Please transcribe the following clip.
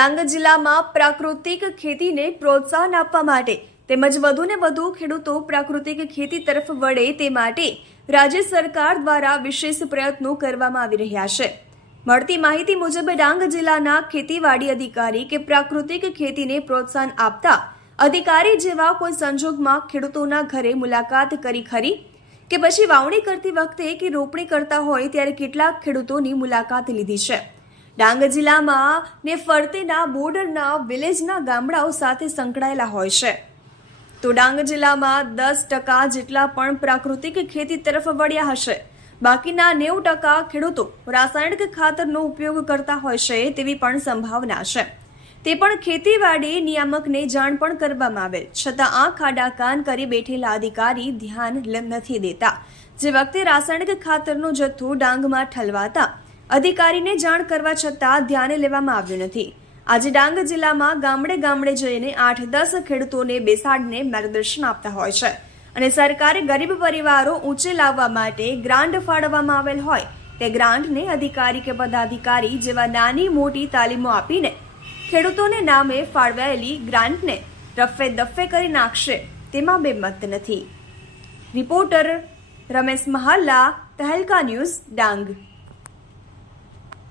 ડાંગ જિલ્લામાં પ્રાકૃતિક ખેતીને પ્રોત્સાહન આપવા માટે તેમજ વધુને વધુ ખેડૂતો પ્રાકૃતિક ખેતી તરફ વળે તે માટે રાજ્ય સરકાર દ્વારા વિશેષ પ્રયત્નો કરવામાં આવી રહ્યા છે। મળતી માહિતી મુજબ ડાંગ જિલ્લાના ખેતીવાડી અધિકારી કે પ્રાકૃતિક ખેતીને પ્રોત્સાહન આપતા અધિકારી જેવા કોઈ સંજોગમાં ખેડૂતોના ઘરે મુલાકાત કરી ખરી કે પછી વાવણી કરતી વખતે કે રોપણી કરતા હોય ત્યારે કેટલાક ખેડૂતોની મુલાકાત લીધી છે। ડાંગ જિલ્લામાં ને ફરતેના બોર્ડરના વિલેજના ગામડાઓ સાથે સંકળાયેલા હોય છે, તો ડાંગ જિલ્લામાં 10% જેટલા પણ પ્રાકૃતિક ખેતી તરફ વળ્યા હશે। બાકીના 90% ખેડૂતો રાસાયણિક ખાતરનો ઉપયોગ કરતા હોય છે તેવી પણ સંભાવના છે। તે પણ ખેતીવાડી નિયામકને જાણ પણ કરવામાં આવે છતાં આંખ આડા કાન કરી બેઠેલા અધિકારી ધ્યાન નથી દેતા। જે વખતે રાસાયણિક ખાતરનો જથ્થો ડાંગમાં ઠલવાતા અધિકારીને જાણ કરવા છતાં ધ્યાને લેવામાં આવ્યું નથી। આજે ડાંગ જિલ્લામાં ગામડે ગામડે જઈને 8-10 ખેડૂતોને બેસાડીને માર્ગદર્શન આપતા હોય છે અને સરકારે ગરીબ પરિવારો ઊંચે લાવવા માટે ગ્રાન્ટ ફાળવવામાં આવેલ હોય તે ગ્રાન્ટને અધિકારી કે પદાધિકારી જેવા નાની મોટી તાલીમો આપીને ખેડૂતોને નામે ફાળવાયેલી ગ્રાન્ટને રફે દફે કરી નાખશે તેમાં બેમત નથી। Reporter Ramesh Mahalla, Tehelka news, Dang.